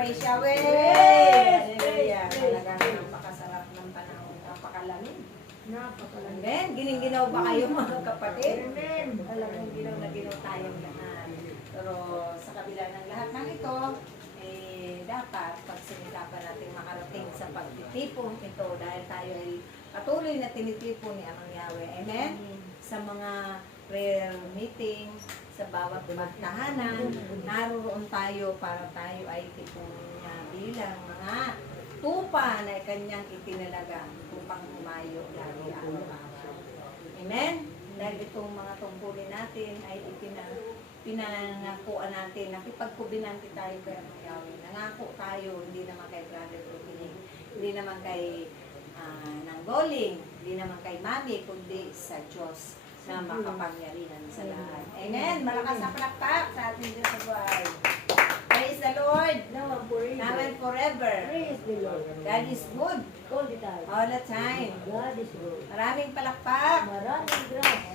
praise Yahweh! Hallelujah! Talagang napakasarap ng panahon, napakalamig. Amen. Gining-ginaw ba kayo mga kapatid? Amen. Talagang ginaw na ginaw tayong lahat. Pero sa kabila ng lahat ng ito, dapat pagsinikapan natin makarating sa pagtitipon ito dahil tayo ay patuloy na tinitipon ni Amang Yahweh. Amen? Sa mga prayer meeting, sa bawat tahanan, naroon tayo para tayo ay tipunin niya bilang mga tupa na kanyang itinalaga upang humayo lagi araw-araw. Amen? Dahil itong mga tungkulin natin ay pinangakuan natin, nakipagkubinante tayo kay Amang Yahweh. Nangako tayo, hindi naman kay Brother Rubining, hindi naman kay Nanggoling, hindi naman kay Mami, kundi sa Diyos na makapangyarihan sa lahat. Amen? Malakas na palakpak sa ating Diyos sa buhay. Praise the Lord. Now and forever. Praise the Lord. God is good. All the time. All the time. God is good. Maraming palakpak. Maraming grace.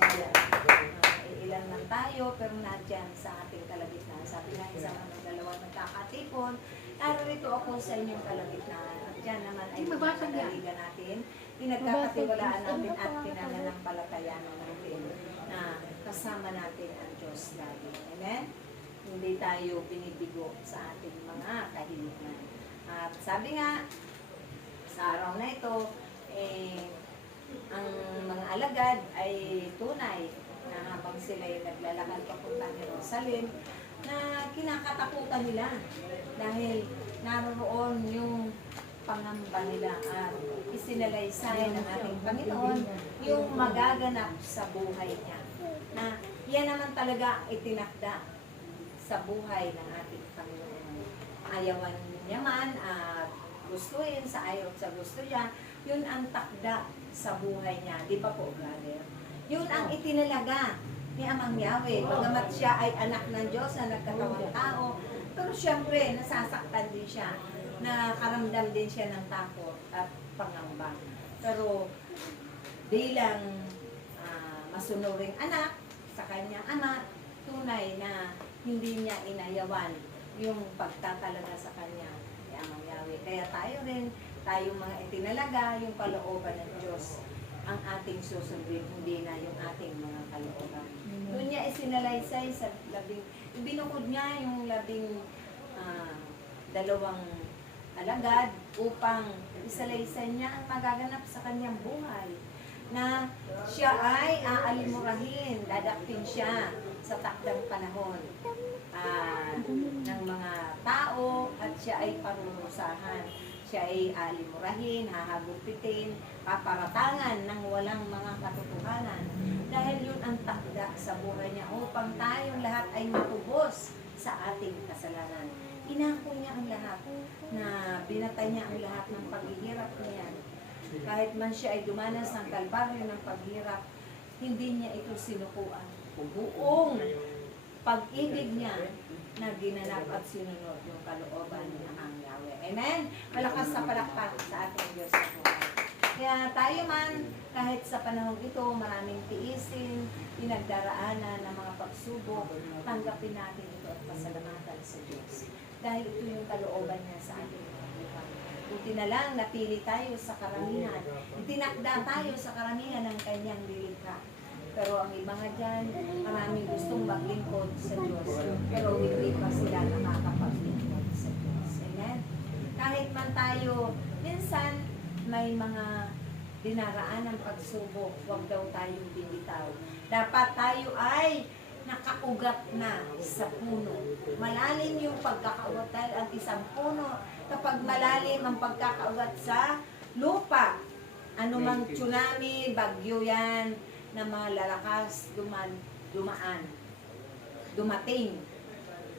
Ilan man tayo, pero nandyan sa ating kalagitnaan. Sabi nga isang ng dalawang nagkakatipon, narito ako sa inyong kalagitnaan. At dyan naman ay pinagkakaligan natin, pinagkakatiwalaan natin at pinananampalatayanan natin na kasama natin ang Diyos lagi. Amen? Hindi tayo binibigo sa ating mga kahilingan. At sabi nga, sa araw na ito, ang mga alagad ay tunay na habang sila ay naglalakad papunta ng Jerusalem, na kinakatakutan nila dahil naroon yung pangamba nila at isinalaysay ng ating Panginoon yung magaganap sa buhay niya. Na yan naman talaga itinakda sa buhay ng ating Panginoon. Ayawan niya man at gustuin sa ayaw sa gusto niya, yun ang takda sa buhay niya. Di ba po, brother? Yun ang itinalaga ni Amang Yahweh. Bagamat siya ay anak ng Diyos na nagkatawang tao, pero syempre, nasasaktan din siya. Nakaramdam din siya ng takot at pangamba. Pero bilang masunuring anak sa kanyang ama, tunay na hindi niya inayawan yung pagtatalaga sa kanya ni Amang Yahweh. Kaya tayo rin, tayong mga itinalaga, yung kalooban ng Diyos ang ating susundin, hindi na yung ating mga kalooban. Doon niya isinalaysay sa binukod niya yung dalawang alagad upang isalaysay niya ang magaganap sa kanyang buhay. Na siya ay aalimurahin, dadakpin siya sa takdang panahon ng mga tao at siya ay parurusahan. Siya ay alimurahin, hahagupitin, paparatangan ng walang mga katotohanan. Dahil yun ang takda sa buhay niya upang tayong lahat ay matubos sa ating kasalanan. Inako niya ang lahat, na binatay niya ang lahat ng paghihirap niya. Kahit man siya ay dumanas ng kalbaryo ng paghirap, hindi niya ito sinukuan. Buong pag-ibig niya na ginanap at sinunod yung kalooban ni Amang Yahweh. Amen? Malakas na palakpak sa ating Diyos sa buhay. Kaya tayo man, kahit sa panahon ito, maraming tiisin, pinagdaraanan ng mga pagsubok, tanggapin natin ito at pasalamatan sa Diyos. Dahil ito yung kalooban niya sa ating mga buhay. Buti na lang, napili tayo sa karamihan. Itinakda tayo sa karamihan ng kanyang lilikha. Pero ang iba nga dyan, maraming gustong maglingkod sa Diyos. Pero hindi pa sila nakakapaglingkod sa Diyos. Amen? Kahit man tayo, minsan may mga dinaraan ng pagsubok, huwag daw tayong bibitaw. Dapat tayo ay nakaugat na sa puno. Malalim yung pagkakaugat dahil ang isang puno, kapag malalim ang pagkakaugat sa lupa, anumang tsunami, bagyo yan, na mga lalakas dumating,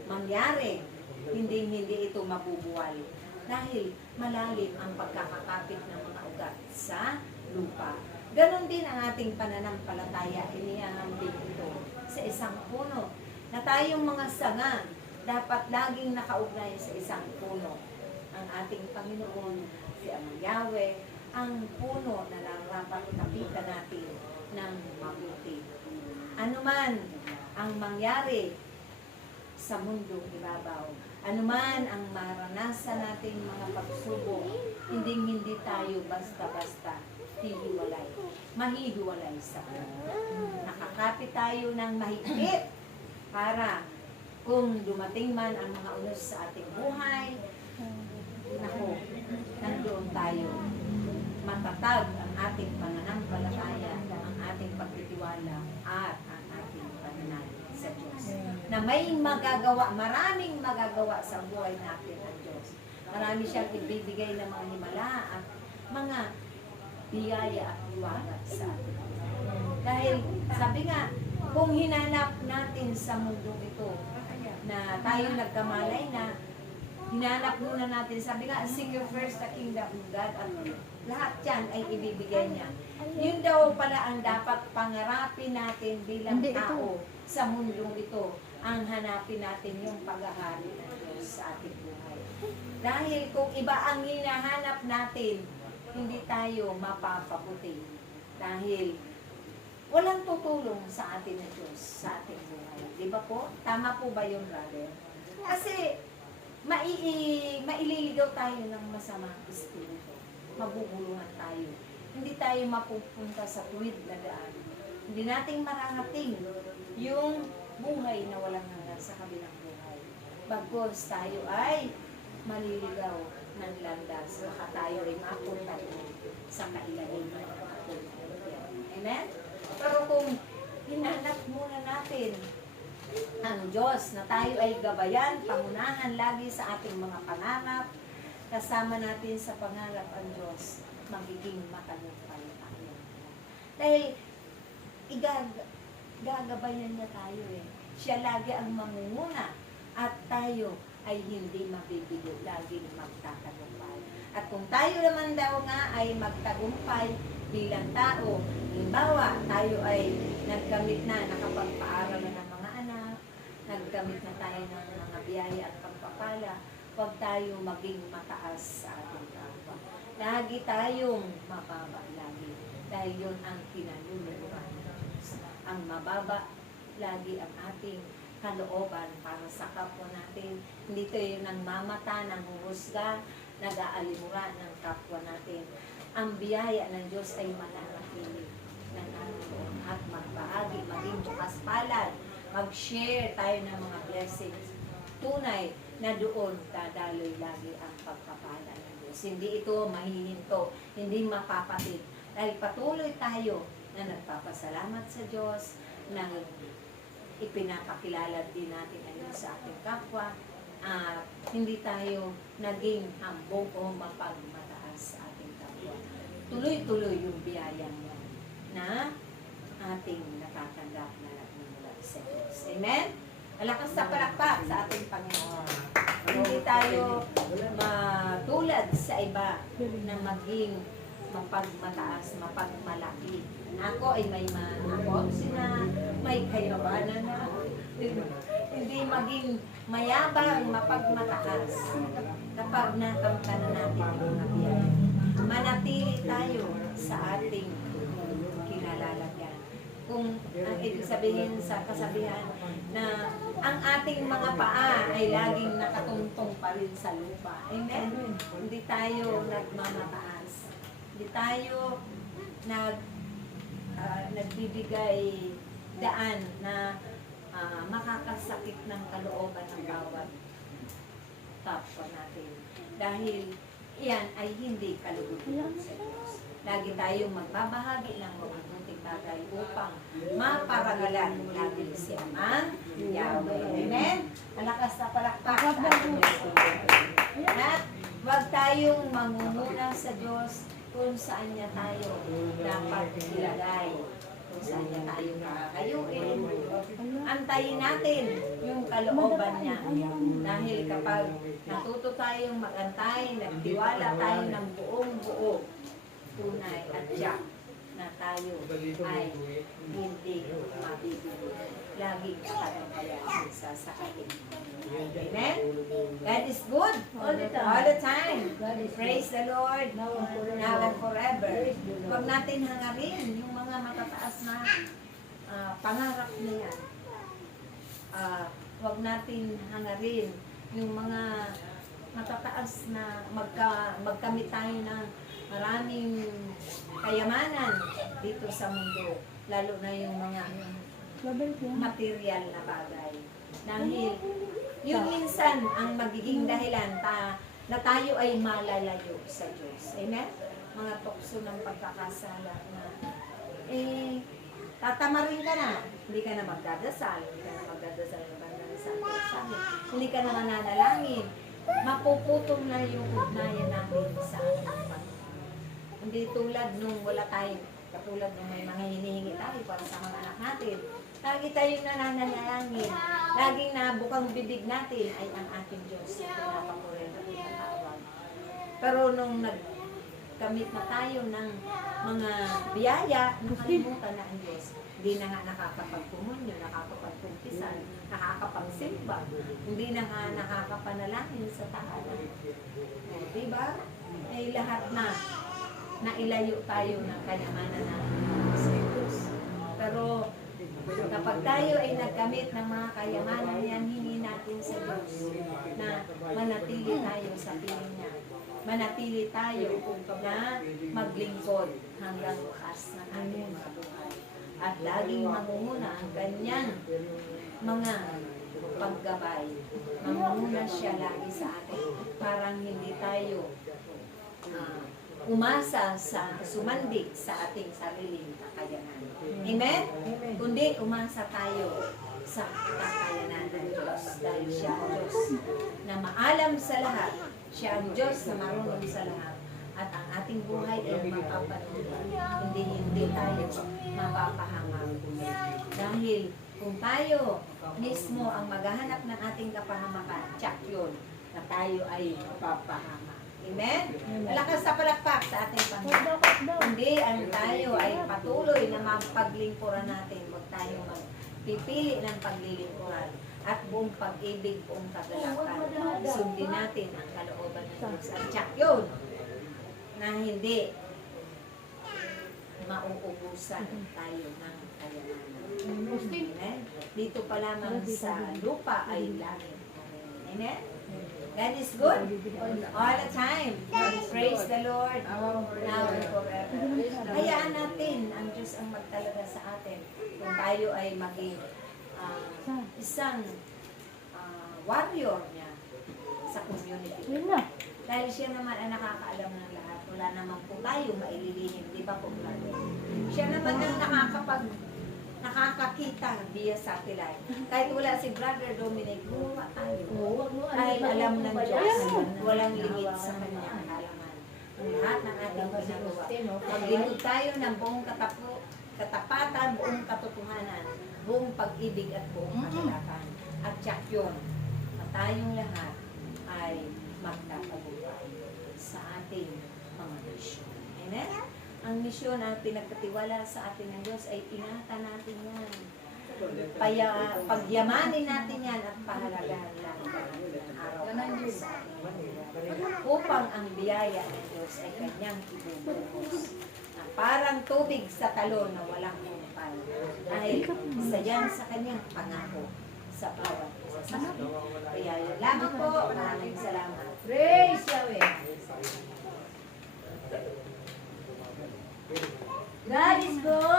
mangyari, hindi ito mabubuwal. Dahil malalim ang pagkakakapit ng mga ugat sa lupa. Ganon din ang ating pananampalataya, inihahambing ito sa isang puno. Na tayong mga sanga, dapat laging nakaugnay sa isang puno. Ang ating Panginoon, si Amang Yahweh, ang puno na narapat kapitan natin ng mabuti. Ano man ang mangyari, sa mundong ibabaw. Ano man ang maranasan nating mga pagsubok, hindi tayo basta-basta hihiwalay. Mahihiwalay sa Kanya. Nakakapit tayo ng mahigpit para kung dumating man ang mga unos sa ating buhay, naku, nandoon tayo. Matatag ang ating pananampalataya, ang ating pagtitiwala, at ang ating pananalig sa Diyos. Na may magagawa, maraming magagawa sa buhay natin ang Diyos. Marami siyang ibibigay ng mga himala at mga biyaya at liwanag sa atin. Dahil sabi nga, kung hinanap natin sa mundong ito, na tayo nagkamalay na hinanap muna natin, sabi nga, seek you first the kingdom of God, at lahat yan ay ibibigay niya. Yun daw pala ang dapat pangarapin natin bilang tao sa mundong ito, ang hanapin natin yung paghahari ng Diyos sa ating buhay. Dahil kung iba ang hinahanap natin, hindi tayo mapapabuti. Dahil walang tutulong sa atin ng Diyos sa ating buhay. Di ba po? Tama po ba yun, brother? Kasi maililigaw tayo ng masamang espiritu. Mabubulungan tayo. Hindi tayo mapupunta sa tuwid na daan. Hindi natin mararating yung buhay na walang hanggan sa kabilang buhay. Bagkos tayo ay maliligaw ng landas. Baka tayo ay mapunta sa kailangan ng ating. Amen? Pero kung hinanap muna natin ang Diyos na tayo ay gabayan, pangunahan lagi sa ating mga pangarap, kasama natin sa pangarap ang Diyos, magiging matagumpay tayo. Dahil gagabayan niya tayo eh. Siya lagi ang mangunguna at tayo ay hindi mabibigo, laging magtatagumpay. At kung tayo naman daw nga ay magtagumpay bilang tao, halimbawa, tayo ay nagkamit na, nakapagpaaral na ng mga anak, nagkamit na tayo ng mga biyaya at pagpapala, huwag tayo maging mataas sa ating kapwa. Lagi tayong mababa lagi. Dahil yun ang kinalulungan ng Diyos. Ang mababa, lagi ang ating kalooban para sa kapwa natin. Hindi tayo nang mamata, nang huhusga, nag-aalimura ng kapwa natin. Ang biyaya ng Diyos ay mananatili na naroon at magbahagi, maging bukas palad, mag-share tayo ng mga blessings. Tunay na doon dadaloy lagi ang pagpapala ng Diyos. Hindi ito mahihinto, hindi mapapatid. Dahil patuloy tayo na nagpapasalamat sa Diyos, na ipinapakilala din natin ang Diyos sa ating kapwa, at hindi tayo naging hambog o mapagmataas sa ating kapwa. Tuloy-tuloy yung biyaya niya na ating natatanggap na nagmumula sa Diyos. Amen? Malakas sa palakpak sa ating Panginoon. Hindi tayo matulad sa iba na maging mapagmataas, mapagmalaki. Ako ay may manakot na may kayawanan na. Hindi maging mayabang, mapagmataas. Kapag nakamta na natin yung mga biyaya, manatili tayo sa ating kinalalagyan. Kung ang ibig sabihin sa kasabihan na ang ating mga paa ay laging nakatungtong pa rin sa lupa. Amen? Hindi tayo nagmamataas. Hindi tayo nagbibigay daan na makakasakit ng kalooban ng bawat kapwa natin. Dahil iyan ay hindi kalugod-lugod sa Diyos. Lagi tayong magbabahagi ng mabubuting bagay upang maparagalan natin si Amang Yahweh. Amen? Malakas na palakpak sa ating Diyos. At huwag tayong mangunguna sa Diyos kung saan niya tayo dapat ilagay, kung saan niya tayo kakayuin. Antayin natin yung kalooban niya. Dahil kapag natuto tayong magantay, nagtiwala tayo ng buong buo, tunay at tiyak na tayo ay hindi mabibili. Laging katabayan sa atin. Amen? God is good all the time. Praise the Lord now and forever. Huwag natin hangarin yung mga matataas na pangarap na yan. Huwag natin hangarin yung mga matataas na magkamit tayo ng maraming kayamanan dito sa mundo. Lalo na yung mga material na bagay. Dahil yun minsan ang magiging dahilan na tayo ay malalayo sa Diyos. Amen? Mga tukso ng pagkakasala na tatamarin ka na. Hindi ka na magdadasal. Hindi ka na magdadasal ng pagdadasal. Hindi ka na mananalangin. Mapuputol na yung ugnayan namin sa ating Panginoon. Hindi tulad nung wala tayo. Katulad nung may mga hinihingi tayo para sa mga anak natin. Lagi tayong nananalangin. Laging nabukang bibig natin ay ang ating Diyos na pinapakurin at pinatawag. Pero nung nagkamit na tayo ng mga biyaya, nakalimutan na ang Diyos. Hindi na nga nakakapagpumunyo, nakakapagkumpisan, nakakapagsimba, hindi na nga nakakapanalangin sa tahanan. Diba? Ay lahat na nailayo tayo ng kayamanan natin sa Diyos. Pero kapag tayo ay nagkamit ng mga kayamanan yan, hingi natin sa Diyos na manatili tayo sa piling niya. Manatili tayo na maglingkod hanggang wakas ng ating mga buhay. At laging mangunguna ang kanyang mga paggabay. Mangunguna siya lagi sa atin. Parang hindi tayo umasa sa sumandik sa ating sariling kakayanan. Amen? Kundi umasa tayo sa kakayanan ng Diyos. Dahil siya ang Diyos na maalam sa lahat. Siya ang Diyos na marunong sa lahat. At ang ating buhay ay mapapanulan. Hindi tayo mapapahamak. Dahil kung tayo mismo ang maghahanap ng ating kapahamakan, tsak yun, na tayo ay mapapahamak. Amen? Malakas sa palakpak sa ating Panginoon. Hindi ang tayo ay patuloy na mapaglingkuran natin. Huwag tayo magpipili ng paglilingkuran at buong pag-ibig, buong kagalakan. Sundin natin ang kalooban ng Diyos. At tsak yun, na hindi mauubusan tayo ng kayamanan. Amen? Dito pa lamang sa lupa ay langit. Amen? God is good all the time. Praise the Lord now and forever. Hayaan natin ang Diyos ang magtalaga sa atin kung tayo ay maging isang warrior niya sa community. Dahil siya naman ang nakakaalam ng lahat. Wala naman po tayo maililihim. Di ba po, brother? Siya naman ang nakakakita via satellite. Kahit wala si Brother Dominic, gumawa tayo. Dahil alam ng Diyos, walang limit sa kanyang halaman. Ang lahat ng ating ginagawa. Maglingkod tayo ng buong katapatan, buong katotohanan, buong pag-ibig at buong kagalakan. At tsak yun, na tayong lahat ay magtatagumpay sa ating mga misyon. Amen? Ang misyon na pinagkatiwala sa atin ng Diyos ay ingatan natin yan. Pagyamanin natin yan at pahalagahan lang araw-araw sa ating buhay. Upang ang biyaya ng Diyos ay kanyang ibubuhos. Na parang tubig sa talon na walang humpay. Dahil isa yan sa kanyang pangako sa bawat isa sa atin. Kaya yun lamang po. Maraming salamat. Praise Yahweh. God is good.